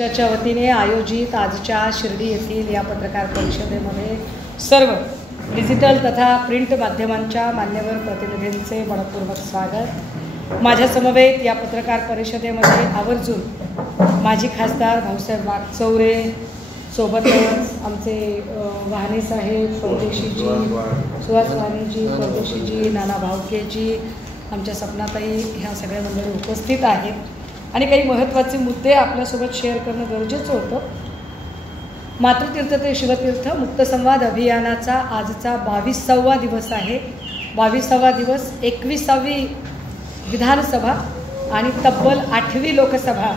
ट्रस्टच्या वतीने आयोजित आजच्या शिर्डी येथील या पत्रकार परिषदेमध्ये सर्व डिजिटल तथा प्रिंट माध्यमांच्या मान्यवर प्रतिनिधींचे मनपूर्वक स्वागत। माझ्या समवेत या पत्रकार परिषदेमध्ये आवर्जून माजी खासदार भाऊसाहेब वागचौरे, सोबतच आमचे वाहने साहेब, परदेशीजी, सुहास वाहनेजी, परदेशीजी, नाना भावकेजी, आमच्या सपनाताई, ह्या सगळ्या मंडळी उपस्थित आहेत आणि काही महत्त्वाचे मुद्दे आपल्यासोबत शेअर करणं गरजेचं होतं। मातृतीर्थ ते शिवतीर्थ मुक्त संवाद अभियानाचा आजचा 22वा दिवस आहे। 22वा दिवस 21वी विधानसभा आणि तब्बल 8वी लोकसभा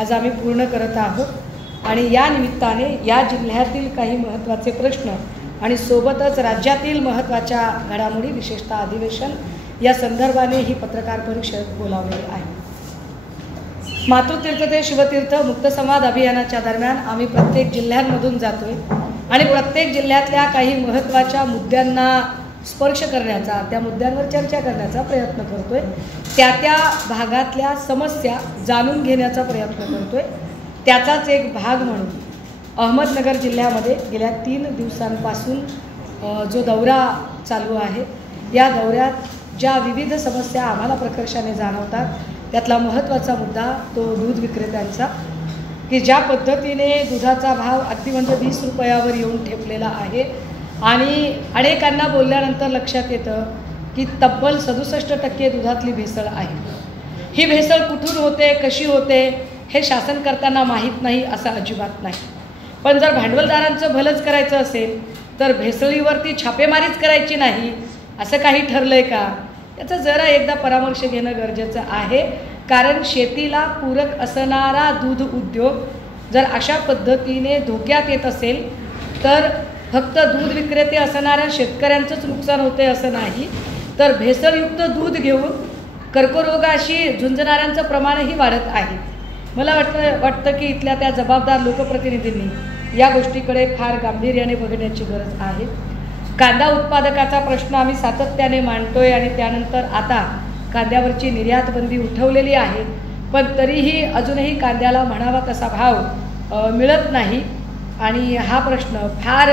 आज आम्ही पूर्ण करत आहोत आणि या निमित्ताने या जिल्ह्यातील काही महत्त्वाचे प्रश्न आणि सोबतच राज्यातील महत्त्वाच्या घडामोडी, विशेषतः अधिवेशन, या संदर्भाने ही पत्रकार परिषद बोलावली आहे। मातृतीर्थ ते शिवतीर्थ मुक्त संवाद अभियानाच्या दरम्यान आम्ही प्रत्येक जिल्ह्यांमधून जातोय आणि प्रत्येक जिल्ह्यातल्या काही महत्त्वाच्या मुद्द्यांना स्पर्श करण्याचा, त्या मुद्द्यांवर चर्चा करण्याचा प्रयत्न करतोय। त्या भागातल्या समस्या जाणून घेण्याचा प्रयत्न करतोय। त्याचाच एक भाग म्हणून अहमदनगर जिल्ह्यामध्ये गेल्या 3 दिवसांपासून जो दौरा चालू आहे, या दौऱ्यात ज्या विविध समस्या आम्हाला प्रकर्षाने जाणवतात त्यातला महत्त्वाचा मुद्दा तो दूध विक्रेत्यांचा, की ज्या पद्धतीने दुधाचा भाव अगदी म्हणजे 20 रुपयावर येऊन ठेपलेला आहे आणि अनेकांना बोलल्यानंतर लक्षात येतं की तब्बल 67% दुधातली भेसळ आहे। ही भेसळ कुठून होते, कशी होते हे शासन करताना माहीत नाही असं अजिबात नाही। पण जर भांडवलदारांचं भलंच करायचं असेल तर भेसळीवरती छापेमारीच करायची नाही असं काही ठरलंय का, याचा जरा एकदा परामर्श घेणं गरजेचं आहे। कारण शेतीला पूरक असणारा दूध उद्योग जर अशा पद्धतीने धोक्यात येत असेल तर फक्त दूध विक्रेते असणाऱ्या शेतकऱ्यांचंच नुकसान होते असं नाही, तर भेसळयुक्त दूध घेऊन कर्करोगाशी झुंजणाऱ्यांचं प्रमाणही वाढत आहे। मला वाटतं की इथल्या त्या जबाबदार लोकप्रतिनिधींनी या गोष्टीकडे फार गांभीर्याने बघण्याची गरज आहे। कांदा उत्पादकाचा प्रश्न आम्ही सातत्याने मांडतोय आणि त्यानंतर आता कांद्यावरची निर्यात बंदी उठवलेली आहे, पण तरीही अजूनही कांद्याला म्हणावा तसा भाव मिळत नाही आणि हा प्रश्न फार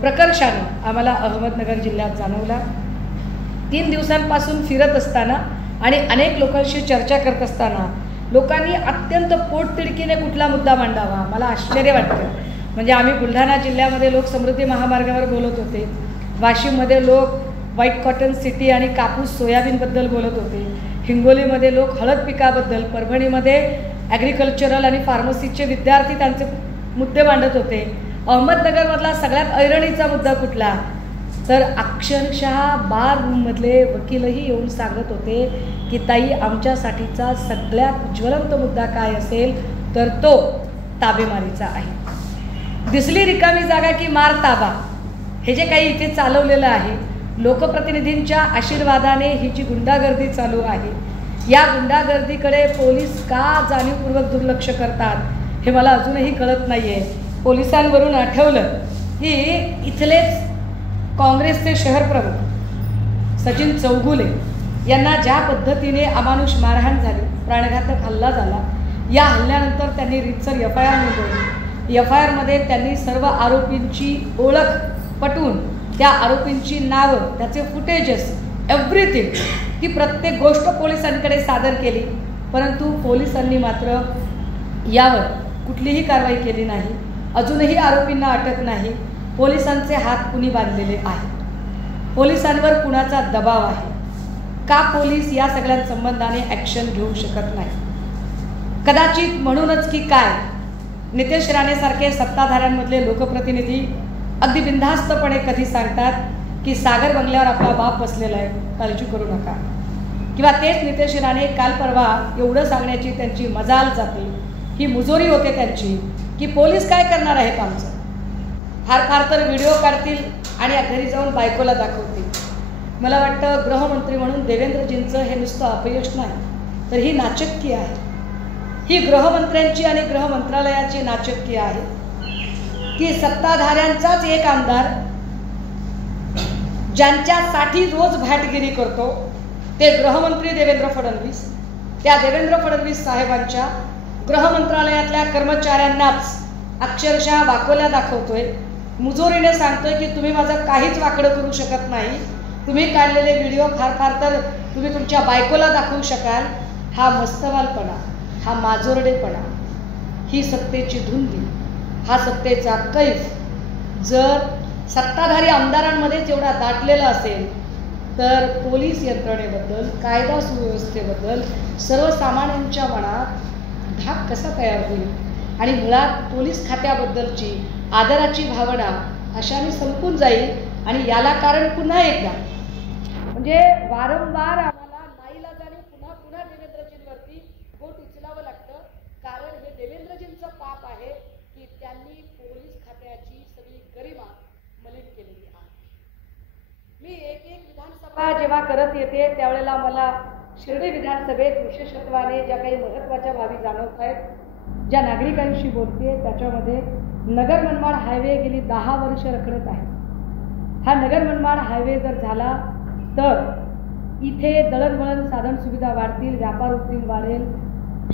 प्रकर्षानं आम्हाला अहमदनगर जिल्ह्यात जाणवला। 3 दिवसांपासून फिरत असताना आणि अनेक लोकांशी चर्चा करत असताना लोकांनी अत्यंत पोटतिडकीने कुठला मुद्दा मांडावा मला आश्चर्य वाटतं। म्हणजे आम्ही बुलढाणा जिल्ह्यामध्ये लोक समृद्धी महामार्गावर बोलत होते, वाशिममध्ये लोक व्हाईट कॉटन सिटी आणि कापूस सोयाबीनबद्दल बोलत होते, हिंगोलीमध्ये लोक हळद पिकाबद्दल, परभणीमध्ये ॲग्रिकल्चरल आणि फार्मसीचे विद्यार्थी त्यांचे मुद्दे मांडत होते। अहमदनगरमधला सगळ्यात ऐरणीचा मुद्दा कुठला, तर अक्षरशः बार रूममधले वकीलही येऊन सांगत होते की ताई आमच्यासाठीचा सगळ्यात ज्वलंत मुद्दा काय असेल तर तो ताबेमारीचा आहे। दिसली रिकामी जागा की मार ताबा, हे जे काही इथे चालवलेलं आहे, लोकप्रतिनिधींच्या आशीर्वादाने ही जी गुंडागर्दी चालू आहे, या गुंडागर्दीकडे पोलीस का जाणीवपूर्वक दुर्लक्ष करतात हे मला अजूनही कळत नाही आहे। पोलिसांवरून आठवलं की इथलेच काँग्रेसचे शहर प्रमुख सचिन चौगुले यांना ज्या पद्धतीने अमानुष मारहाण झाली, प्राणघातक हल्ला झाला, या हल्ल्यानंतर त्यांनी रीतसर FIR नोंदवली। FIRमध्ये त्यांनी सर्व आरोपींची ओळख पटवून त्या आरोपींची नावं, त्याचे फुटेजेस, एव्हरीथिंग, ही प्रत्येक गोष्ट पोलिसांकडे सादर केली, परंतु पोलिसांनी मात्र यावर कुठलीही कारवाई केली नाही। अजूनही आरोपींना अटक नाही। पोलिसांचे हात कुणी बांधलेले आहेत, पोलिसांवर कुणाचा दबाव आहे का, पोलीस या सगळ्या संबंधाने ॲक्शन घेऊ शकत नाही? कदाचित म्हणूनच की काय, नितेश राणेसारखे सत्ताधाऱ्यांमधले लोकप्रतिनिधी अगदी बिनधास्तपणे कधी सांगतात की सागर बंगल्यावर आपला बाप बसलेला आहे, काळजी करू नका, किंवा तेच नितेश राणे काल परवा एवढं सांगण्याची त्यांची मजाल जाते, ही मुजोरी होते त्यांची की पोलीस काय करणार आहेत आमचं, फार तर व्हिडिओ काढतील आणि घरी जाऊन बायकोला दाखवतील। मला वाटतं गृहमंत्री म्हणून देवेंद्रजींचं हे नुसतं अपयश नाही, तर ही नाचक्की आहे, ही गृहमंत्र्यांची आणि गृहमंत्रालयाची नाचक्की आहे की सत्ताधाऱ्यांचाच एक आमदार ज्यांच्यासाठी रोज भाटगिरी करतो ते गृहमंत्री देवेंद्र फडणवीस, त्या देवेंद्र फडणवीस साहेबांच्या गृह मंत्रालयातल्या कर्मचाऱ्यांनाच अक्षरशः वाकोल्या दाखवतोय, मुजोरीने सांगतोय की तुम्ही माझं काहीच वाकडं करू शकत नाही, तुम्ही काढलेले व्हिडिओ फार तर तुम्ही तुमच्या बायकोला दाखवू शकाल. हा मस्तवालपणा, हा माजोरडेपणा, ही सत्तेची धुंदी, हा सत्तेचा कैफ जर सत्ताधारी आमदारांमध्येच एवढा दाटलेला असेल तर पोलीस यंत्रणेबद्दल, कायदा सुव्यवस्थेबद्दल सर्वसामान्यांच्या मनात धाक कसा तयार होईल आणि मुळात पोलीस खात्याबद्दलची आदराची भावना अशाने संपून जाईल. आणि याला कारण पुन्हा एकदा म्हणजे वारंवार आम्हाला नाईलाजाने पुन्हा पुन्हा देवेंद्रजींवरती बोट उचलावं लागतं, कारण हे देवेंद्रजींचं पाप आहे की त्यांनी पोलीस खात्याची सगळी गरिमा मलिन केलेली आहे. मी एक विधानसभा जेव्हा करत येते त्यावेळेला मला शिर्डी विधानसभेत विशेषत्वाने ज्या काही महत्त्वाच्या बाबी जाणवत आहेत, ज्या नागरिकांशी बोलते त्याच्यामध्ये नगर मनमाड हायवे गेली 10 वर्ष रखडत आहे. हा नगर मनमाड हायवे जर झाला तर इथे दळणवळण साधन सुविधा वाढतील, व्यापार उद्योग वाढेल,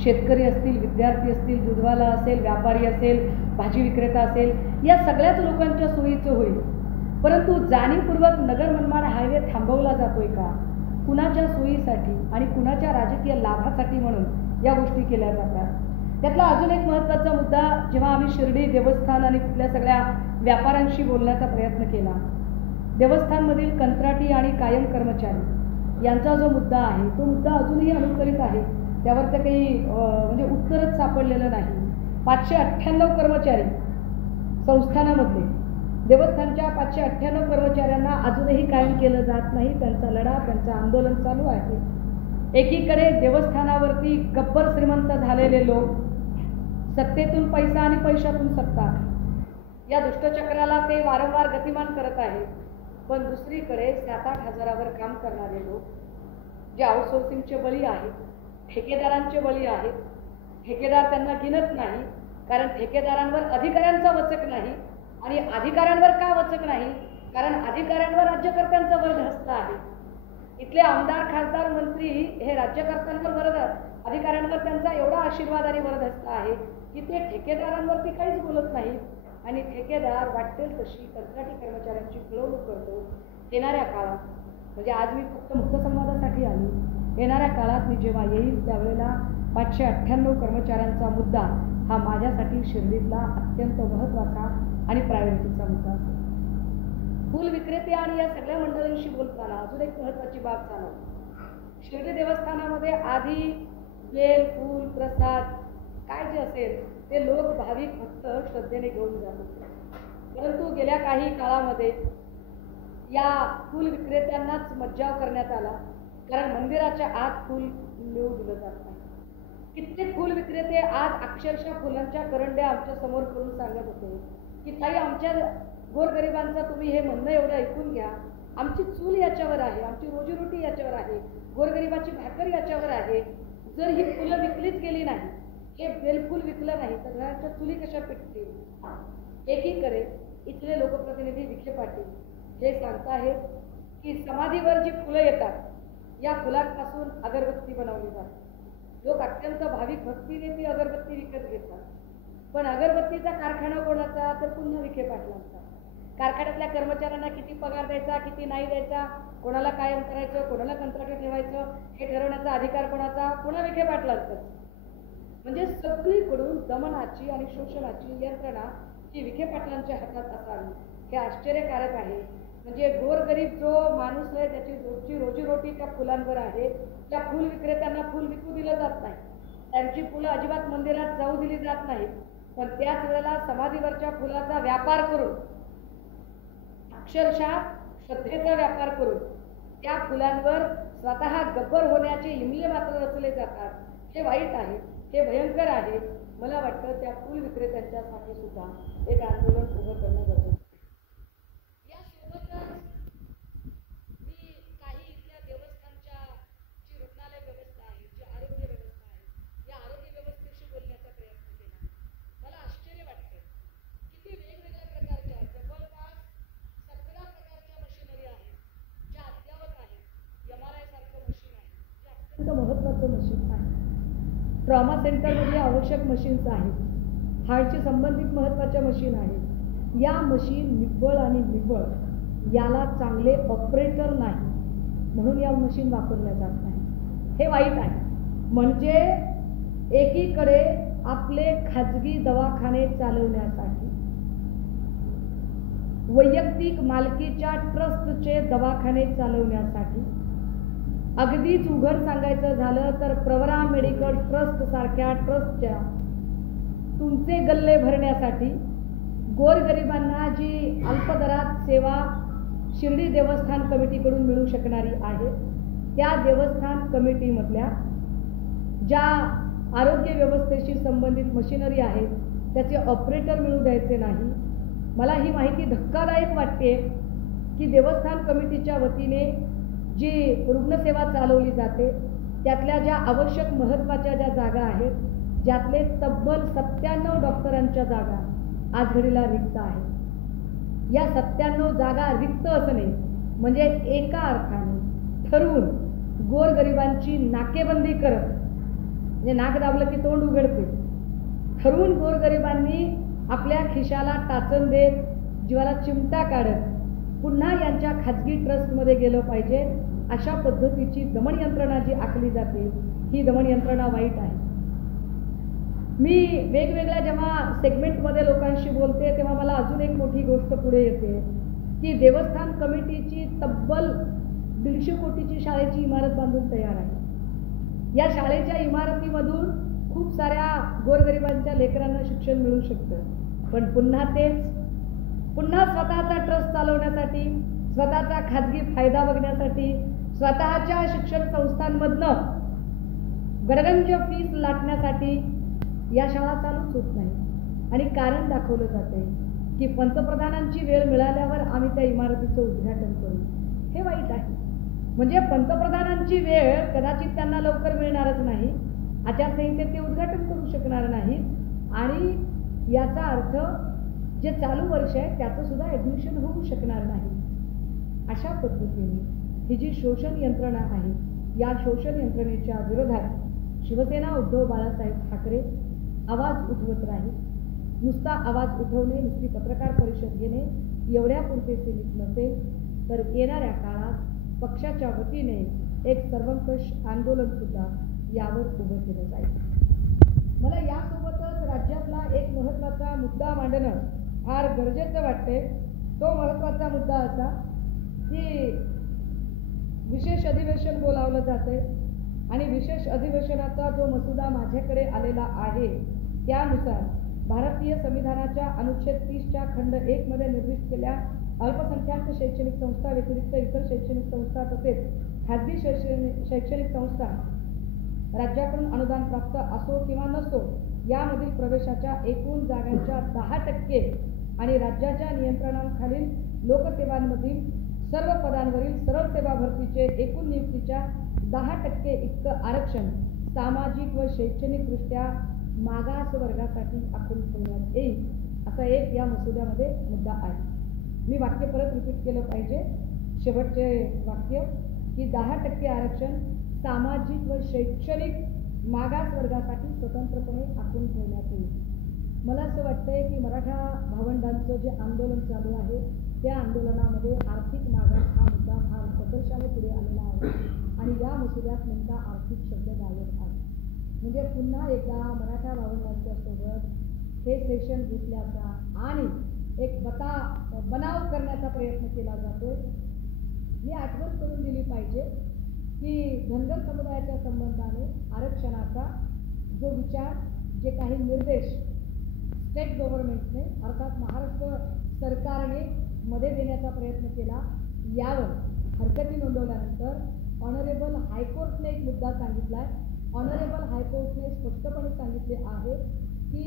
शेतकरी असतील, विद्यार्थी असतील, दूधवाला असेल, व्यापारी असेल, भाजी विक्रेता असेल, या सगळ्याच लोकांच्या सोयीचं होईल. परंतु जाणीवपूर्वक नगर मनमाड हायवे थांबवला जातोय का? कुणाच्या सोयीसाठी आणि कुणाच्या राजकीय लाभासाठी म्हणून या गोष्टी केल्या जातात. त्यातला अजून एक महत्त्वाचा मुद्दा, जेव्हा आम्ही शिर्डी देवस्थान आणि तिथल्या सगळ्या व्यापाऱ्यांशी बोलण्याचा प्रयत्न केला, देवस्थानमधील कंत्राटी आणि कायम कर्मचारी यांचा जो मुद्दा आहे तो मुद्दा अजूनही अनुत्तरित आहे. त्यावर तर काही म्हणजे उत्तरच सापडलेलं नाही. 598 कर्मचारी संस्थानामधले, देवस्थानच्या 598 कर्मचाऱ्यांना अजूनही कायम केलं जात नाही. त्यांचा लढा, त्यांचं आंदोलन चालू आहे. एकीकडे देवस्थानावरती गब्बर श्रीमंत झालेले लोक, सत्तेतून पैसा आणि पैशातून सत्ता, या दुष्टचक्राला ते वारंवार गतिमान करत आहेत. पण दुसरीकडे 7-8 हजारावर काम करणारे लोक जे आउटसोर्सिंगचे बळी आहेत, ठेकेदारांचे बळी आहेत. ठेकेदार त्यांना गिनत नाही, कारण ठेकेदारांवर अधिकाऱ्यांचा वचक नाही. आणि अधिकाऱ्यांवर का वचक नाही? कारण अधिकाऱ्यांवर राज्यकर्त्यांचा वर्ग हस्त आहे. इथले आमदार, खासदार, मंत्री हे राज्यकर्त्यांवर अधिकाऱ्यांवर त्यांचा एवढा आशीर्वाद आणि वरद हस्त आहे की ते ठेकेदारांवरती काहीच बोलत नाही. आणि ठेकेदार वाटेल तशी कंत्राटी कर्मचाऱ्यांची पिळवणूक करतो. येणाऱ्या काळात, म्हणजे आज मी फक्त मुक्तसंवादासाठी आली, येणाऱ्या काळात मी जेव्हा येईल त्यावेळेला 598 कर्मचाऱ्यांचा मुद्दा हा माझ्यासाठी शिर्डीतला अत्यंत महत्त्वाचा आणि प्रायोरिटीचा मुद्दा असेल. फूल विक्रेते आणि या सगळ्या मंडळींशी बोलताना अजून एक महत्त्वाची बाब जाणवली. शिर्डी देवस्थानामध्ये आधी बेल, फूल, प्रसाद काय जे असेल ते लोक भाविक फक्त श्रद्धेने घेऊन जात होते. परंतु गेल्या काही काळामध्ये या फूल विक्रेत्यांनाच मज्जाव करण्यात आला, कारण मंदिराच्या आत फूल नेऊ दिलं जात नाही. कित्येक फूल विक्रेते आज अक्षरशः फुलांच्या करंड्या आमच्या समोर करून सांगत होते की ताई, आमच्या गोरगरिबांचा तुम्ही हे म्हणणं एवढं ऐकून घ्या, आमची चूल याच्यावर आहे, आमची रोजीरोटी याच्यावर आहे, गोरगरिबाची भाकर याच्यावर आहे. जर ही फुलं विकलीच गेली नाही, हे बेलफूल विकलं नाही तर घराच्या चुली कशा पेटतील? एकीकडे इथले लोकप्रतिनिधी विखे पाटील हे सांगताहेत की समाधीवर जी फुलं येतात या फुलांपासून अगरबत्ती बनवली जाते. लोक अत्यंत भाविक भक्तीने ती अगरबत्ती विकत घेतात. पण अगरबत्तीचा कारखाना कोणाचा? तर पुन्हा विखे पाटलांचा. कारखान्यातल्या कर्मचाऱ्यांना किती पगार द्यायचा, किती नाही द्यायचा, कोणाला कायम करायचं, कोणाला कंत्राटी ठेवायचं, हे ठरवण्याचा अधिकार कोणाचा? पुन्हा विखे पाटलांचाच. म्हणजे सगळीकडून दमनाची आणि शोषणाची यंत्रणा ही विखे पाटलांच्या हातात असावी हे आश्चर्यकारक आहे. म्हणजे गोरगरीब जो माणूस आहे त्याची रोजीरोटी त्या फुलांवर आहे. त्या फुल विक्रेत्यांना फुल विकू दिलं जात नाही, त्यांची फुलं अजिबात मंदिरात जाऊ दिली जात नाही. पण त्याच वेळेला समाधीवरच्या फुलाचा व्यापार करून, अक्षरशः श्रद्धेचा व्यापार करून त्या फुलांवर स्वतः गब्बर होण्याचे इमले मात्र रचले जातात. हे वाईट आहे, हे भयंकर आहे. मला वाटतं त्या फूल विक्रेत्यांच्यासाठी सुद्धा एक आंदोलन उभं करणं गरजेचं आहे. यासोबतच मी काही इथल्या देवस्थानच्या जी रुग्णालय व्यवस्था आहे, जी आरोग्य व्यवस्था आहे, या आरोग्य व्यवस्थेशी बोलण्याचा प्रयत्न केला. मला आश्चर्य वाटतं किती वेगवेगळ्या प्रकारच्या, जवळपास 17 प्रकारच्या मशिनरी आहेत ज्या अद्यावत आहेत. MRI सारखं मशीन आहे जे अत्यंत महत्त्वाचं मशीन आहे. ट्रॉमा सेंटरमध्ये आवश्यक मशीन्स आहेत, हार्टशी संबंधित महत्त्वाच्या मशीन आहेत. या मशीन निव्वळ आणि निव्वळ याला चांगले ऑपरेटर नाही म्हणून या मशीन वापरल्या जात नाही. हे वाईट आहे. म्हणजे एकीकडे आपले खाजगी दवाखाने चालवण्यासाठी वैयक्तिक मालकीच्या ट्रस्टचे दवाखाने चालवण्यासाठी, अगदीच उघड सांगायचं झालं तर प्रवरा मेडिकल ट्रस्ट सारख्या ट्रस्टच्या तुमचे गल्ले भरण्यासाठी गोरगरिबांना जी अल्पदरात सेवा शिर्डी देवस्थान कमिटीकडून मिळू शकणारी आहे, त्या देवस्थान कमिटीमधल्या ज्या आरोग्य व्यवस्थेशी संबंधित मशिनरी आहेत त्याचे ऑपरेटर मिळू द्यायचे नाही. मला ही माहिती धक्कादायक वाटते की देवस्थान कमिटीच्या वतीने जी रुग्णसेवा चालवली जाते त्यातल्या ज्या आवश्यक महत्त्वाच्या ज्या जागा आहेत, ज्यातले तब्बल 97 डॉक्टरांच्या जागा आज घडीला रिक्त आहेत. या 97 जागा रिक्त असणे म्हणजे एका अर्थाने ठरवून गोरगरिबांची नाकेबंदी करत, म्हणजे नाक दाबलं की तोंड उघडते, ठरवून गोरगरिबांनी आपल्या खिशाला टाचन देत, जीवाला चिमटा काढत पुन्हा यांच्या खाजगी ट्रस्टमध्ये गेलं पाहिजे अशा पद्धतीची दमन यंत्रणा जी आखली जाते ही दमन यंत्रणा वाईट आहे. मी वेगवेगळ्या जेव्हा सेगमेंटमध्ये लोकांशी बोलते तेव्हा मला अजून एक मोठी गोष्ट पुढे येते की देवस्थान कमिटीची तब्बल 150 कोटीची शाळेची इमारत बांधून तयार आहे. या शाळेच्या इमारतीमधून खूप साऱ्या गोरगरिबांच्या लेकरांना शिक्षण मिळू शकतं, पण पुन्हा स्वतःचा ट्रस्ट चालवण्यासाठी, स्वतःचा खाजगी फायदा बघण्यासाठी, स्वतःच्या शिक्षण संस्थांमधनं गडगंज फीस लाटण्यासाठी या शाळा चालूच होत नाही. आणि कारण दाखवलं जाते की पंतप्रधानांची वेळ मिळाल्यावर आम्ही त्या इमारतीचं उद्घाटन करू. हे वाईट आहे. म्हणजे पंतप्रधानांची वेळ कदाचित त्यांना लवकर मिळणारच नाही, आचारसंहितेत ते उद्घाटन करू शकणार नाहीत आणि याचा अर्थ जे चालू वर्ष आहे त्याचं सुद्धा ॲडमिशन होऊ शकणार नाही. अशा पद्धतीने ही जी शोषण यंत्रणा आहे, या शोषण यंत्रणेच्या विरोधात शिवसेना उद्धव बाळासाहेब ठाकरे आवाज उठवत राहील. नुसता आवाज उठवणे, नुसती पत्रकार परिषद घेणे एवढ्यापुरते सीमित नसेल तर येणाऱ्या काळात पक्षाच्या वतीने एक सर्वंकष आंदोलनसुद्धा यावर उभं केलं जाईल. मला यासोबतच राज्यातला एक महत्त्वाचा मुद्दा मांडणं फार गरजेचं वाटते. तो महत्त्वाचा मुद्दा असा की विशेष अधिवेशन बोलावलं जाते आणि विशेष अधिवेशनाचा जो मसुदा माझ्याकडे आलेला आहे त्यानुसार भारतीय संविधानाच्या अनुच्छेद 30च्या खंड 1 मध्ये निर्दिष्ट केलेल्या अल्पसंख्याक शैक्षणिक संस्था व्यतिरिक्त इतर शैक्षणिक संस्था तसेच खाजगी शैक्षणिक संस्था राज्याकडून अनुदान प्राप्त असो किंवा नसो यामधील प्रवेशाच्या एकूण जागांच्या 10% आणि राज्याच्या नियंत्रणाखालील लोकसेवांमधील सर्व पदांवरील सरळ सेवा भरतीचे एकूण नियुक्तीच्या 10% इतकं आरक्षण सामाजिक व शैक्षणिकदृष्ट्या मागास वर्गासाठी आखून ठेवण्यात येईल असा एक या मसुद्यामध्ये मुद्दा आहे. मी वाक्य परत रिपीट केलं पाहिजे, शेवटचे वाक्य की 10% आरक्षण सामाजिक व शैक्षणिक मागास वर्गासाठी स्वतंत्रपणे आखून ठेवण्यात येईल. मला असं वाटतंय की मराठा भावंडांचं जे आंदोलन चालू आहे त्या आंदोलनामध्ये आर्थिक मागास हा मुद्दा फार प्रकर्षाने पुढे आलेला आहे आणि या मसुद्यात नेमका आर्थिक शब्द गायब आहे. म्हणजे पुन्हा एकदा मराठा भावंडांच्या सोबत हे सेशन घेतल्याचा आणि एक बनाव करण्याचा प्रयत्न केला जातो. मी आठवण करून दिली पाहिजे की धनगर समुदायाच्या संबंधाने आरक्षणाचा जो विचार, जे काही निर्देश स्टेट गव्हर्नमेंटने अर्थात महाराष्ट्र सरकारने मध्ये देण्याचा प्रयत्न केला, यावर हरकती नोंदवल्यानंतर ऑनरेबल हायकोर्टने एक मुद्दा सांगितला आहे. ऑनरेबल हायकोर्टने स्पष्टपणे सांगितले आहे की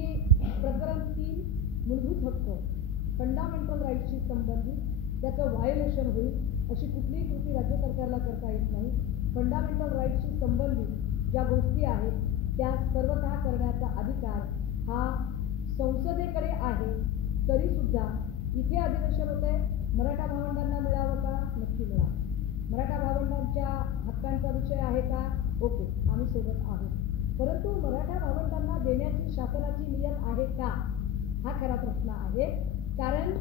प्रकरण 3 मूलभूत हक्क फंडामेंटल राईट्सशी संबंधित त्याचं व्हायोलेशन होईल अशी कुठलीही कृती राज्य सरकारला करता येत नाही. फंडामेंटल राईट्सशी संबंधित ज्या गोष्टी आहेत त्या सर्वतः करण्याचा अधिकार हा संसदेकडे आहे. तरीसुद्धा इथे अधिवेशन होत आहे, मराठा भावंडांना मिळावं का? नक्की मिळावं. मराठा भावंडांच्या हक्कांचा विषय आहे का? ओके, आम्ही सोबत आहोत. परंतु मराठा भावंडांना देण्याची शासनाची नियत आहे का, हा खरा प्रश्न आहे. कारण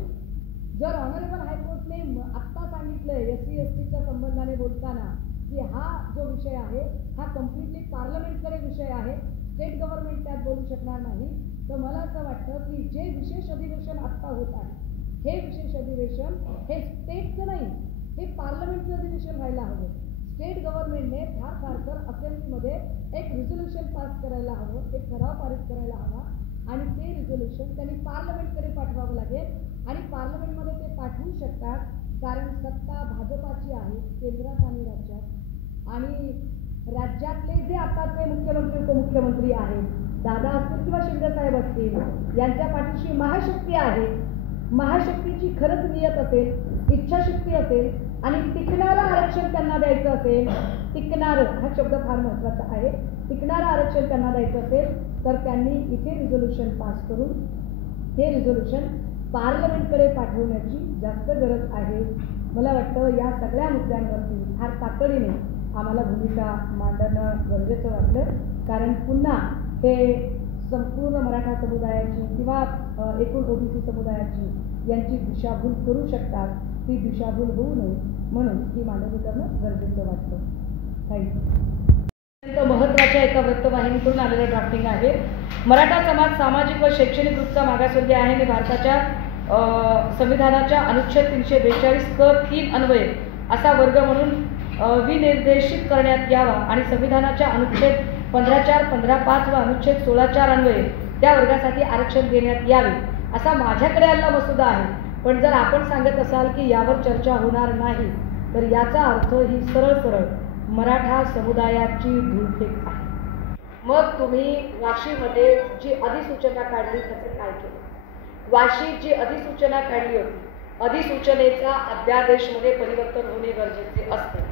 जर ऑनरेबल हायकोर्टने आत्ता सांगितलं SC STच्या संबंधाने बोलताना की हा जो विषय आहे हा कम्प्लिटली पार्लमेंटकडे विषय आहे, स्टेट गव्हर्नमेंट त्यात बोलू शकणार नाही, तर मला असं वाटतं की जे विशेष अधिवेशन आत्ता होत आहे हे विशेष अधिवेशन हे स्टेटचं नाही, हे पार्लमेंटचं अधिवेशन व्हायला हवं. स्टेट गव्हर्नमेंटने फार तर असेंब्लीमध्ये एक रिझोल्युशन पास करायला हवं, एक ठराव पारित करायला हवा आणि ते रिझोल्युशन त्यांनी पार्लमेंटकडे पाठवावं लागेल आणि पार्लमेंटमध्ये ते पाठवू शकतात. कारण सत्ता भाजपाची आहे केंद्रात आणि राज्यात, आणि राज्यातले जे आताचे मुख्यमंत्री उपमुख्यमंत्री आहेत, दादा असतील किंवा शिंदेसाहेब असतील, यांच्या पाठीशी महाशक्ती आहे. महाशक्तीची खरंच नियत असेल, इच्छाशक्ती असेल आणि टिकणारं आरक्षण त्यांना द्यायचं असेल, टिकणारं हा शब्द फार महत्त्वाचा आहे, टिकणारं आरक्षण त्यांना द्यायचं असेल तर त्यांनी इथे रिझोल्युशन पास करून ते रिझोल्युशन पार्लमेंटकडे पाठवण्याची जास्त गरज आहे. मला वाटतं या सगळ्या मुद्द्यांवरती फार तातडीने आम्हाला भूमिका मांडणं गरजेचं वाटलं. कारण पुन्हा हे संपूर्ण मराठा समुदायाची किंवा एकूण OBC समुदायाची यांची दिशाभूल करू शकतात. ती दिशाभूल होऊ नये म्हणून ही मांडणी करणं गरजेचं वाटतं. थँक्यू. महत्त्वाच्या एका वृत्तवाहिनीकडून आलेलं ड्राफ्टिंग आहे. मराठा समाज सामाजिक व शैक्षणिक वृत्तचा मागासवर्गीय आहे आणि भारताच्या संविधानाच्या अनुच्छेद 342(क)(3) अन्वये असा वर्ग म्हणून विनिर्देशित करण्यात यावा आणि संविधानाच्या अनुच्छेद 15(4), 15(5) व अनुच्छेद 16(4) अन्वये त्या वर्गासाठी आरक्षण देण्यात यावे असा माझ्याकडे आलेला मसुदा आहे. पण जर आपण सांगत असाल की यावर चर्चा होणार नाही तर याचा अर्थ ही सरळ मराठा समुदायाची धूळफेक आहे. मग तुम्ही वाशीमध्ये जी अधिसूचना काढली त्याचं काय केलं? वाशीत जी अधिसूचना काढली होती, अधिसूचनेचा अध्यादेशमध्ये परिवर्तन होणे गरजेचे असते.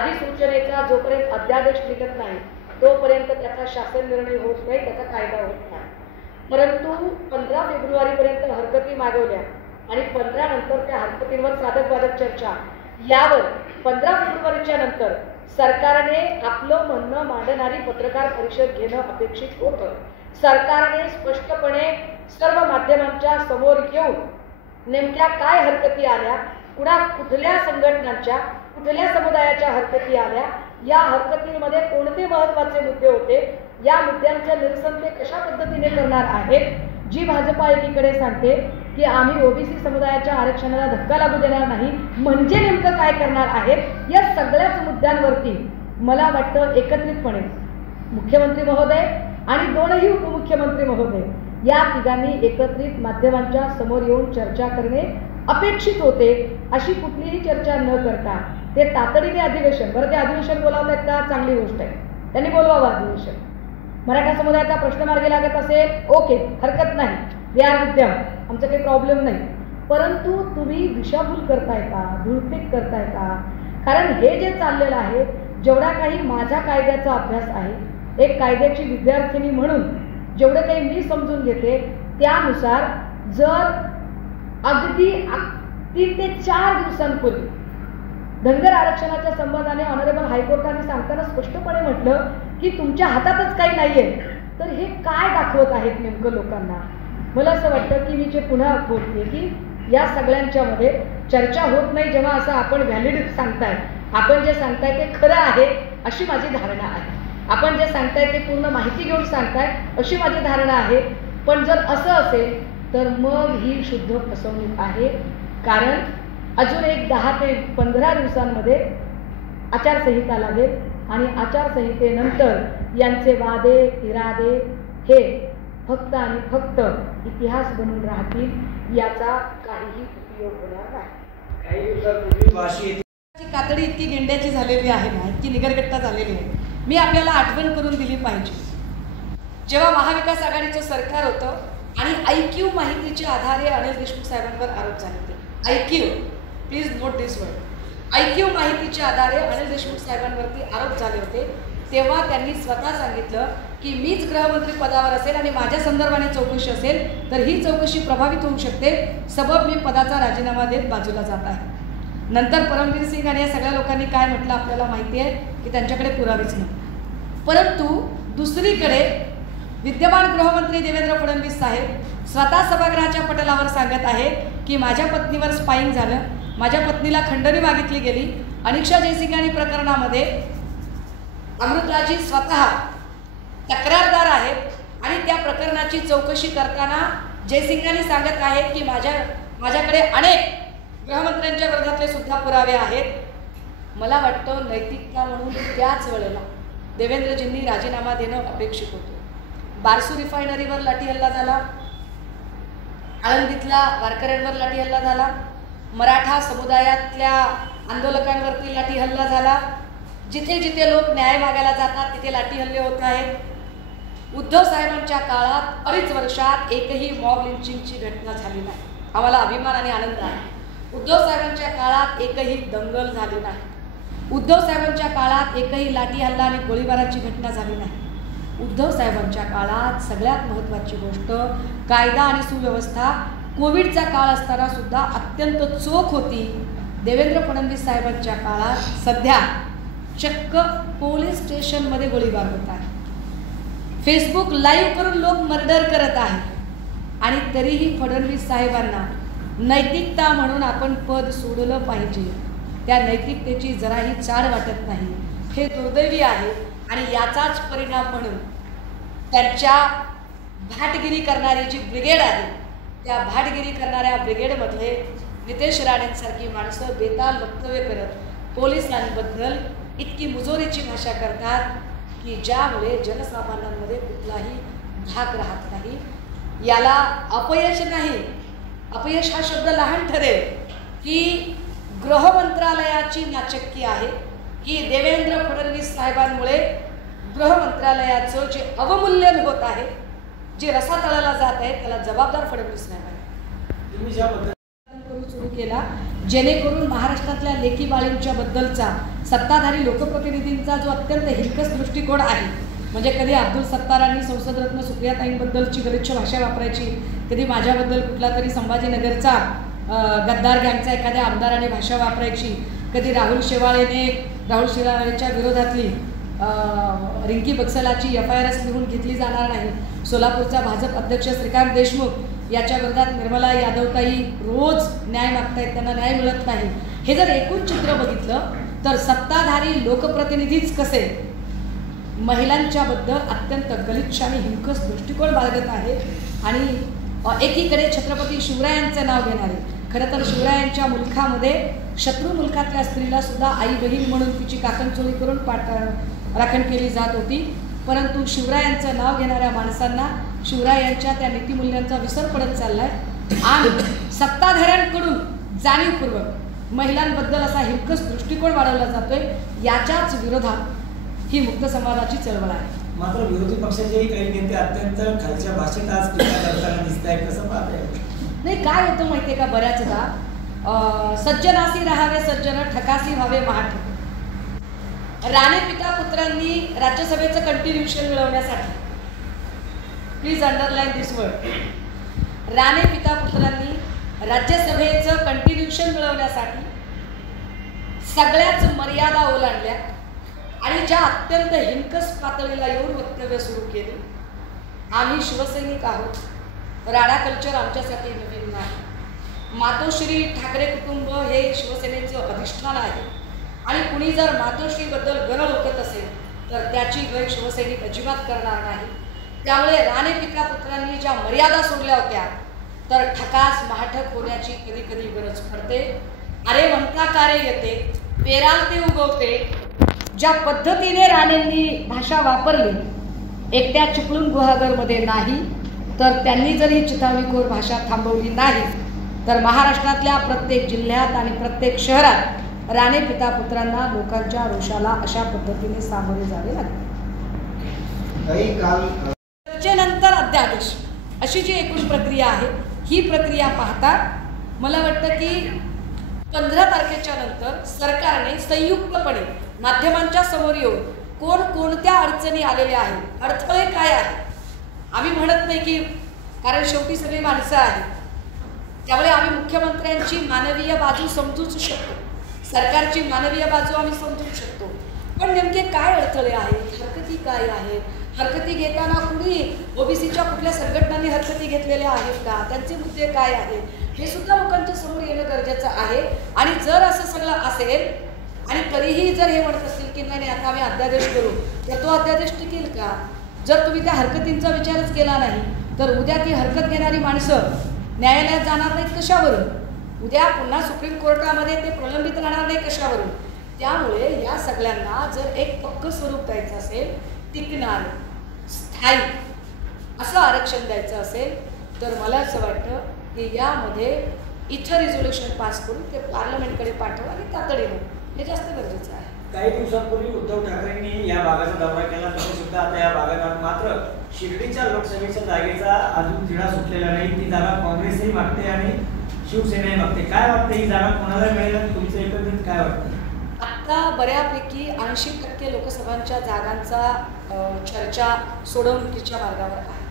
अधिसूचनेचा जोपर्यंत अध्यादेश निघत नाही तोपर्यंत त्याचा शासन निर्णय होत नाही, त्याचा कायदा होत नाही. परंतु 15 फेब्रुवारीपर्यंत हरकती मागवल्या आणि 15 नंतर त्या हरकतींवर साधक बाधक चर्चा, यावर 15 फेब्रुवारीच्या नंतर सरकारने आपलं म्हणणं मांडणारी पत्रकार परिषद घेणं अपेक्षित होतं. सरकारने स्पष्टपणे सर्व माध्यमांच्या समोर येऊन नेमक्या काय हरकती आल्या, कुठल्या संघटनांच्या कुठल्या समुदायाच्या हरकती आल्या, या हरकतींमध्ये कोणते महत्त्वाचे मुद्दे होते, या मुद्द्यांचं निरसन ते कशा पद्धतीने करणार आहेत. जी भाजपा एकीकडे सांगते की आम्ही OBC समुदायाच्या आरक्षणाला धक्का लागू देणार नाही, म्हणजे नेमकं काय करणार आहेत, या सगळ्याच मुद्द्यांवरती मला वाटतं एकत्रितपणे मुख्यमंत्री महोदय आणि दोनही उपमुख्यमंत्री महोदय या तिघांनी एकत्रित माध्यमांच्या समोर येऊन चर्चा करणे अपेक्षित होते. अशी कुठलीही चर्चा न करता ते तातडीने अधिवेशन, बरं ते अधिवेशन बोलावतात का, चांगली गोष्ट आहे, त्यांनी बोलवावं अधिवेशन. मराठा समुदायाचा प्रश्न मार्गी लागत असेल ओके, हरकत नाही, वी आर विथ देम, आमचं काही प्रॉब्लेम नाही. परंतु तुम्ही दिशाभूल करताय का, धूळफेक करताय का? कारण हे जे चाललेलं आहे, जेवढा काही माझा कायद्याचा अभ्यास आहे, एक कायद्याची विद्यार्थिनी म्हणून जेवढं काही मी समजून घेते त्यानुसार जर अगदी 3 ते 4 दिवसांपूर्वी धनगर आरक्षणाच्या संबंधाने ऑनरेबल हायकोर्टाने सांगताना स्पष्टपणे म्हटलं की तुमच्या हातातच काही नाहीये, तर हे काय दाखवत आहेत नेमकं लोकांना? मला असं वाटतं की मी जे पुन्हा बोलते की या सगळ्यांच्यामध्ये चर्चा होत नाही. जेव्हा असं आपण व्हॅलिड सांगताय, आपण जे सांगताय ते खरं आहे अशी माझी धारणा आहे, आपण जे सांगताय ते पूर्ण माहिती घेऊन सांगताय अशी माझी धारणा आहे. पण जर असं असेल तर मग ही शुद्ध फसवणूक आहे. कारण अजून एक 10 ते 15 दिवसांमध्ये आचारसंहिता लागेल आणि आचारसंहितेनंतर यांचे वादे इरादे हे फक्त आणि फक्त इतिहास बनून राहतील, याचा काहीही उपयोग होणार नाही. काही दिवसांपूर्वी वाशी कातडी इतकी गेंड्याची झालेली आहे ना, इतकी निगरगट्टा झालेली आहे, मी आपल्याला आठवण करून दिली पाहिजे. जेव्हा महाविकास आघाडीचं सरकार होतं आणि IQ माहितीच्या आधारे अनिल देशमुख साहेबांवर आरोप झाले होते. IQ, please note this word, IQ माहितीच्या आधारे अनिल देशमुख साहेबांवरती आरोप झाले होते. तेव्हा त्यांनी स्वतः सांगितलं की मीच गृहमंत्री पदावर असेल आणि माझ्या संदर्भाने चौकशी असेल तर ही चौकशी प्रभावित होऊ शकते, सबब मी पदाचा राजीनामा देत बाजूला जात आहे. नंतर परमवीर सिंग आणि या सगळ्या लोकांनी काय म्हटलं आपल्याला माहिती आहे की त्यांच्याकडे पुरावेच नाही. परंतु दुसरीकडे विद्यमान गृहमंत्री देवेंद्र फडणवीस साहेब स्वतः सभागृहाच्या पटलावर सांगत आहेत की माझ्या पत्नीवर स्पाईंग झालं, माझ्या पत्नीला खंडणी मागितली गेली. अनिक्षा जयसिंघानी प्रकरणामध्ये अमृतराजी स्वतः तक्रारदार आहेत आणि त्या प्रकरणाची चौकशी करताना जयसिंघानी सांगत आहेत की माझ्याकडे अनेक गृहमंत्र्यांच्या विरोधातले सुद्धा पुरावे आहेत. मला वाटतं नैतिकता म्हणून त्याच वेळेला देवेंद्रजींनी राजीनामा देणं अपेक्षित होतं. बारसू रिफायनरीवर लाठी हल्ला झाला, आळंदीतला वारकऱ्यांवर लाठी हल्ला झाला, मराठा समुदायातल्या आंदोलकांवरती लाठी हल्ला झाला. जिथे जिथे लोक न्याय मागायला जातात तिथे लाठी हल्ले होत आहेत. उद्धव साहेबांच्या काळात 2.5 वर्षात एकही मॉब लिंचिंगची घटना झाली नाही. आम्हाला अभिमान आणि आनंद आहे. उद्धव साहेबांच्या काळात एकही दंगल झाली नाही. उद्धव साहेबांच्या काळात एकही लाठी हल्ला आणि गोळीबाराची घटना झाली नाही. उद्धव साहेबांच्या काळात सगळ्यात महत्त्वाची गोष्ट कायदा आणि सुव्यवस्था कोविडचा काळ असताना सुद्धा अत्यंत चोख होती. देवेंद्र फडणवीस साहेबांच्या काळात सध्या चक्क पोलीस स्टेशनमध्ये गोळीबार होत आहे, फेसबुक लाईव्ह करून लोक मर्डर करत आहेत आणि तरीही फडणवीस साहेबांना नैतिकता म्हणून आपण पद सोडलं पाहिजे, त्या नैतिकतेची जराही चाड वाटत नाही. हे दुर्दैवी आहे आणि याचाच परिणाम म्हणून त्यांच्या भाटगिरी करणारी जी ब्रिगेड आहे त्या भाटगिरी करणाऱ्या ब्रिगेडमधले नितेश राणेंसारखी माणसं बेताल वक्तव्य करत पोलिसांबद्दल इतकी मुजोरीची भाषा करतात की ज्यामुळे जनसामान्यांमध्ये कुठलाही धाक राहत नाही. याला अपयश नाही, अपयश हा शब्द लहान ठरेल की गृहमंत्रालयाची नाचक्की आहे की देवेंद्र फडणवीस साहेबांमुळे गृहमंत्रालयाचं जे अवमूल्यन होत आहे, जे रसातळाला जात आहे त्याला जबाबदार फडणवीस साहेब आहे. तुम्ही ज्याबद्दल सुरू केला जेणेकरून महाराष्ट्रातल्या लेखी बाळींच्या बद्दलचा सत्ताधारी लोकप्रतिनिधींचा जो अत्यंत हिरकस दृष्टिकोन आहे, म्हणजे कधी अब्दुल सत्तारांनी संसदरत्न सुप्रियाताईंबद्दलची गलिच्छ भाषा वापरायची, कधी माझ्याबद्दल कुठला तरी संभाजीनगरचा गद्दार गँगचा एखाद्या आमदाराने भाषा वापरायची, कधी राहुल शेवाळेच्या विरोधातली रिंकी बक्सलाची FIR लिहून घेतली जाणार नाही, सोलापूरचा भाजप अध्यक्ष श्रीकांत देशमुख याच्या विरोधात निर्मला यादवताई रोज न्याय मागतायत, त्यांना न्याय मिळत नाही. हे जर एकूण चित्र बघितलं तर सत्ताधारी लोकप्रतिनिधीच कसे महिलांच्या बद्दल अत्यंत गलिच्छ आणि हिंकस दृष्टिकोन बाळगत आहेत आणि एकीकडे छत्रपती शिवरायांचं नाव घेणारे, खरं तर शिवरायांच्या मुलखामध्ये शत्रू मुलखातल्या स्त्रीला सुद्धा आई बहीण म्हणून तिची काकणचोळी करून राखण केली जात होती, परंतु शिवरायांचं नाव घेणाऱ्या माणसांना शिवरायांच्या त्या नीतिमूल्यांचा विसर पडत चाललाय आणि सत्ताधाऱ्यांकडून जाणीवपूर्वक महिलांबद्दल असा हिरकस दृष्टिकोन वाढवला जातोय. याच्याच विरोधात ही मुक्त समाजाची चळवळ आहे. मात्र विरोधी पक्षाचे काही नेते अत्यंत खालच्या भाषेत आज टीका करताना दिसत आहेत, कसं पाहताय? नाही, काय होतं माहितीये का, बऱ्याचदा सज्जनासी राहावे सज्जन, ठकासी व्हावे महाठ. राणे पिता पुत्रांनी राज्यसभेचं कंटिन्युएशन मिळवण्यासाठी, please underline this word, Rane पिता पुत्रांनी राज्यसभेचं कंटिन्युएशन मिळवण्यासाठी सगळ्याच मर्यादा ओलांडल्या आणि ज्या अत्यंत हिंकस पातळीला येऊन वक्तव्य सुरू केली. आम्ही शिवसैनिक आहोत, राणा कल्चर आमच्यासाठी नवीन नाही, मातोश्री ठाकरे कुटुंब हे शिवसेनेचं अधिष्ठान आहे आणि कुणी जर मातोश्रीबद्दल गरळ ओकत असेल तर त्याची गैर शिवसैनिक अजिबात करणार नाही. त्यामुळे राणे पिता पुत्रांनी ज्या मर्यादा सोडल्या होत्या तर ठकास महाठक होण्याची कधी कधी गरज पडते. अरे म्हणता कारे येते, पेराल ते उगवते. ज्या पद्धतीने राणेंनी भाषा वापरली एकट्या चिपळूण गुहागरमध्ये नाही, तर त्यांनी जर ही चिथावणीखोर भाषा थांबवली नाही तर महाराष्ट्रातल्या प्रत्येक जिल्ह्यात आणि प्रत्येक शहरात राणे पिता पुत्रांना लोकांच्या रोषाला अशा पद्धतीने सामोरे जावे लागते. चर्चेनंतर अध्यादेश अशी जी एकूण प्रक्रिया आहे, ही प्रक्रिया पाहता मला वाटतं की 15 तारखेच्या नंतर सरकारने संयुक्तपणे माध्यमांच्या समोर येऊन कोणत्या अडचणी आलेल्या आहेत, अडथळे काय आहेत. आम्ही म्हणत नाही की, कारण शेवटी सगळी माणसं आहेत, त्यामुळे आम्ही मुख्यमंत्र्यांची मानवीय बाजू समजूच शकतो, सरकारची मानवीय बाजू आम्ही समजू शकतो, पण नेमके काय अडथळे आहेत, हरकती काय आहेत, हरकती घेताना कुणी ओबीसीच्या कुठल्या संघटनांनी हरकती घेतलेल्या आहेत का, त्यांचे मुद्दे काय आहेत हे सुद्धा लोकांच्या समोर येणं गरजेचं आहे. आणि जर असं सगळं असेल आणि तरीही जर हे म्हणत असतील की नाही आता आम्ही अध्यादेश करू, तर तो अध्यादेश टिकेल का? जर तुम्ही त्या हरकतींचा विचारच केला नाही तर उद्या ती हरकत घेणारी माणसं न्यायालयात जाणार नाहीत कशावरून? उद्या पुन्हा सुप्रीम कोर्टामध्ये ते प्रलंबित राहणार नाही कशावरून? त्यामुळे या सगळ्यांना जर एक पक्क स्वरूप द्यायचं असेल, टिकणार स्थायी असं आरक्षण द्यायचं असेल तर मला असं वाटतं की यामध्ये इथं रिझोल्युशन पास करून ते पार्लमेंटकडे पाठवा आणि तातडीनं, हे जास्त गरजेचं आहे. काही दिवसांपूर्वी उद्धव ठाकरेंनी या भागाचा दौरा केला, तसे सुद्धा आता या भागात मात्र शिर्डीच्या लोकसभेच्या जागेचा अजून तिढा सुटलेला नाही. ती जागा काँग्रेसही मागते आणि शिवसेनाही मागते. काय वाटतं, ही जागा कोणाला मिळेल आणि तुमचं एकंदरीत काय वाटतं? आत्ता बऱ्यापैकी 80% लोकसभांच्या जागांचा चर्चा सोडवणुकीच्या मार्गावर आहे.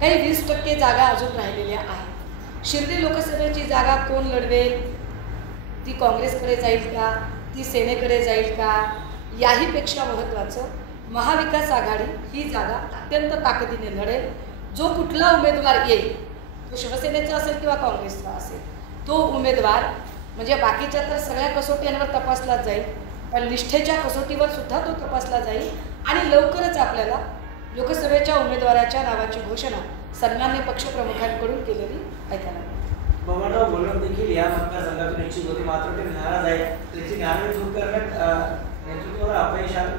काही 20% जागा अजून राहिलेल्या आहेत. शिर्डी लोकसभेची जागा कोण लढवेल? ती काँग्रेसकडे जाईल का, ती सेनेकडे जाईल का? याहीपेक्षा महत्त्वाचं, महाविकास आघाडी ही जागा अत्यंत ताकदीने लढेल. जो कुठला उमेदवार येईल, तो शिवसेनेचा असेल किंवा काँग्रेसचा असेल, तो उमेदवार म्हणजे बाकीच्या तर सगळ्या कसोट्यांवर तपासला जाईल, पण निष्ठेच्या कसोटीवर सुद्धा तो तपासला जाईल. आणि लवकरच आपल्याला लोकसभेच्या उमेदवाराच्या नावाची घोषणा सन्मान्य पक्षप्रमुखांकडून केलेली ऐकायला मिळेल. बबनराव गोलक देखील या मतदारसंघातून इच्छुक होते, मात्र ते नाराज आहेत. त्याची नाराजी दूर करण्यात नेतृत्वावर अपयश आलं.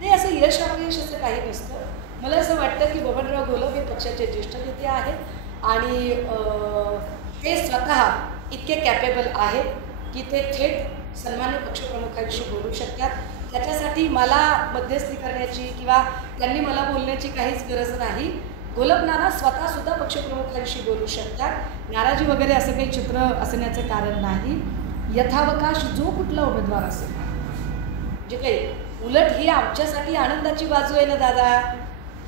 नाही, असं यश अपयश असं काही नसतं. मला असं वाटतं की बबनराव गोलक हे पक्षाचे ज्येष्ठ नेते आहेत आणि ते स्वतः इतके कॅपेबल आहेत की ते थेट सन्मान्य पक्षप्रमुखांशी बोलू शकतात. त्याच्यासाठी मला मध्यस्थी करण्याची किंवा त्यांनी मला बोलण्याची काहीच गरज नाही. गोलक नाना स्वतःसुद्धा पक्षप्रमुखांशी बोलू शकतात. नाराजी वगैरे असं काही चित्र असण्याचं कारण नाही. यथावकाश जो कुठला उमेदवार असेल, जे काही उलट ही आमच्यासाठी आनंदाची बाजू आहे ना दादा,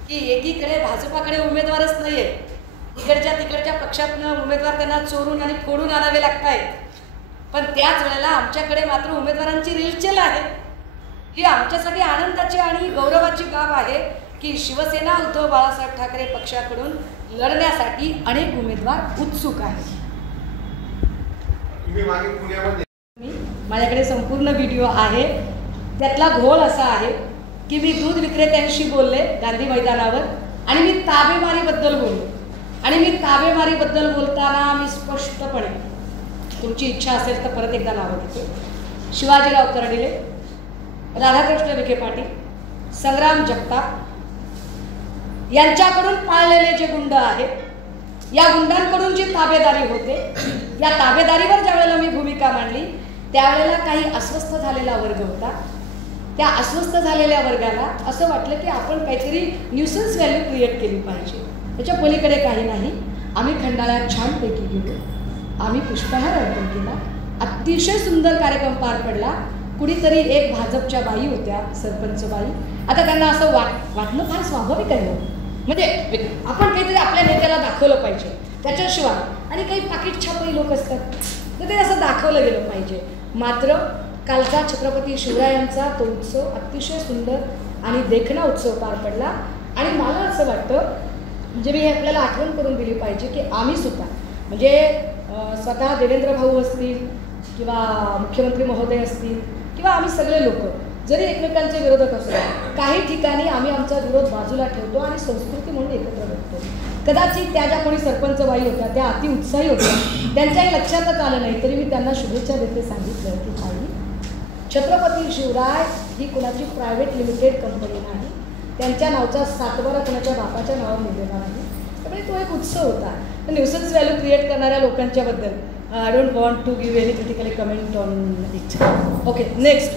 की एकीकडे भाजपाकडे उमेदवारच नाही आहे, इकडच्या तिकडच्या पक्षातनं उमेदवार त्यांना चोरून आणि फोडून आणावे लागत आहेत, पण त्याच वेळेला आमच्याकडे मात्र उमेदवारांची रेलचेल आहे. ही आमच्यासाठी आनंदाची आणि गौरवाची बाब आहे की शिवसेना उद्धव बाळासाहेब ठाकरे पक्षाकडून लढण्यासाठी अनेक उमेदवार उत्सुक आहेत. माझ्याकडे संपूर्ण व्हिडिओ आहे. त्यातला घोळ असा आहे की मी दूध विक्रेत्यांशी बोलले गांधी मैदानावर आणि मी ताबेमारीबद्दल बोललो. आणि मी ताबेमारीबद्दल बोलताना मी स्पष्टपणे, तुमची इच्छा असेल तर परत एकदा नावं घेते, शिवाजीराव कर्डिले, राधाकृष्ण विखे पाटील, संग्राम जगताप यांच्याकडून पाळलेले जे गुंड आहेत, या गुंडांकडून जी ताबेदारी होते, या ताबेदारीवर ज्यावेळेला मी भूमिका मांडली त्यावेळेला काही अस्वस्थ झालेला वर्ग होता. त्या अस्वस्थ झालेल्या वर्गाला असं वाटलं की आपण काहीतरी न्यूसन्स व्हॅल्यू क्रिएट केली पाहिजे. त्याच्या पलीकडे काही नाही. आम्ही खंडाळ्यात छानपैकी गेलो, आम्ही पुष्पहार अर्पण केला, अतिशय सुंदर कार्यक्रम पार पडला. कुणीतरी एक भाजपच्या बाई होत्या, सरपंच बाई, आता त्यांना असं वाटलं फार स्वाभाविक आहे, म्हणजे आपण काहीतरी आपल्या नेत्याला दाखवलं पाहिजे त्याच्याशिवाय, आणि काही पाकिट छापही लोक असतात तर ते असं दाखवलं गेलं पाहिजे. मात्र कालचा छत्रपती शिवरायांचा तो उत्सव अतिशय सुंदर आणि देखणा उत्सव पार पडला. आणि मला असं वाटतं, म्हणजे मी हे आपल्याला आठवण करून दिली पाहिजे की आम्ही सुद्धा, म्हणजे स्वतः देवेंद्र भाऊ असतील किंवा मुख्यमंत्री महोदय असतील किंवा आम्ही सगळे लोक जरी एकमेकांचे विरोधक असतो, काही ठिकाणी आम्ही आमचा विरोध बाजूला ठेवतो आणि संस्कृती म्हणून एकत्र बघतो. कदाचित त्या ज्या कोणी सरपंच बाई होत्या त्या अतिउत्साही होत्या, त्यांच्याही लक्षातच आलं नाही, तरी मी त्यांना शुभेच्छा देते सांगितलं की काही छत्रपती शिवराय ही कोणाची प्रायव्हेट लिमिटेड कंपनी नाही, त्यांच्या नावचा सातबारा कोणाच्या बापाच्या नावावर लिहिलेला नाही. त्यामुळे तो एक उत्सव होता. न्यूसन्स व्हॅल्यू क्रिएट करणाऱ्या लोकांच्याबद्दल I don't want to give any critically comment on it. Okay, next.